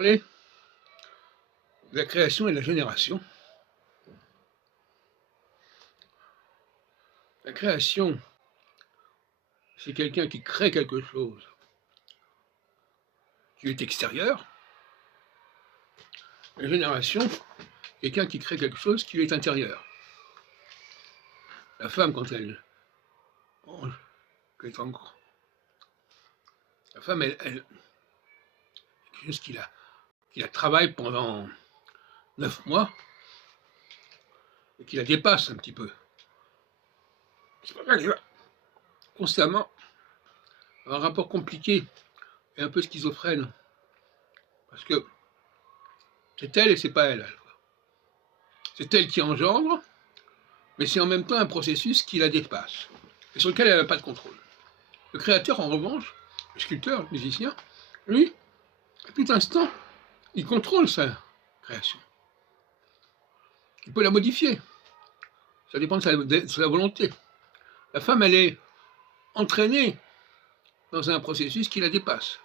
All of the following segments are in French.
parler de la création et de la génération. La création, c'est quelqu'un qui crée quelque chose qui est extérieur. La génération, quelqu'un qui crée quelque chose qui est intérieur. La femme, quand elle la femme, elle quelque chose qui la travaille pendant 9 mois et qui la dépasse un petit peu. C'est pour ça qu'elle va constamment avoir un rapport compliqué et un peu schizophrène. Parce que c'est elle et c'est pas elle. C'est elle qui engendre, mais c'est en même temps un processus qui la dépasse et sur lequel elle n'a pas de contrôle. Le créateur, en revanche, le sculpteur, le musicien, lui, à tout instant, il contrôle sa création. Il peut la modifier. Ça dépend de sa volonté. La femme, elle est entraînée dans un processus qui la dépasse.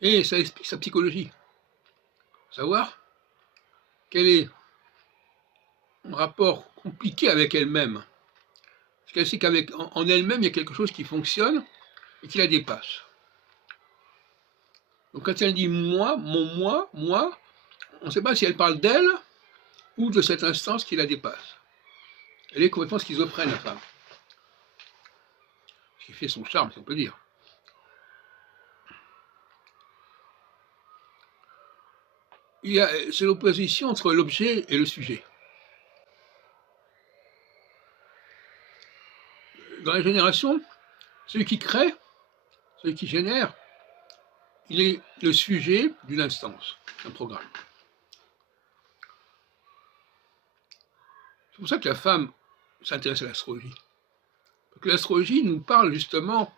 Et ça explique sa psychologie. Savoir quel est un rapport compliqué avec elle-même. Parce qu'elle sait qu'en elle-même, il y a quelque chose qui fonctionne et qui la dépasse. Donc quand elle dit moi, mon moi, on ne sait pas si elle parle d'elle ou de cette instance qui la dépasse. Elle est complètement schizophrène, la femme. Ce qui fait son charme, si on peut dire. C'est l'opposition entre l'objet et le sujet. Dans la génération, celui qui crée, celui qui génère, il est le sujet d'une instance, d'un programme. C'est pour ça que la femme s'intéresse à l'astrologie. Parce que l'astrologie nous parle justement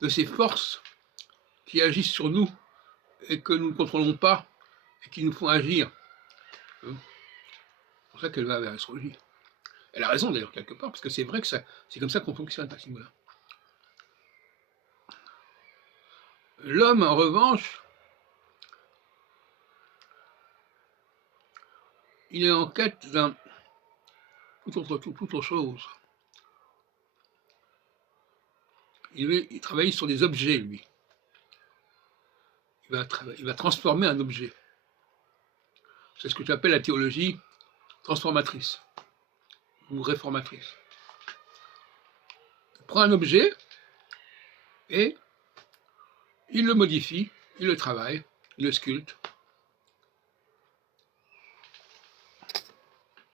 de ces forces qui agissent sur nous et que nous ne contrôlons pas et qui nous font agir. C'est pour ça qu'elle va vers l'astrologie. Elle a raison d'ailleurs quelque part, parce que c'est vrai que c'est comme ça qu'on fonctionne à ce niveau-là. L'homme, en revanche, il est en quête d'un toute autre chose. Il travaille sur des objets, lui. Il va transformer un objet. C'est ce que j'appelle la théologie transformatrice ou réformatrice. Il prend un objet et il le modifie, il le travaille, il le sculpte,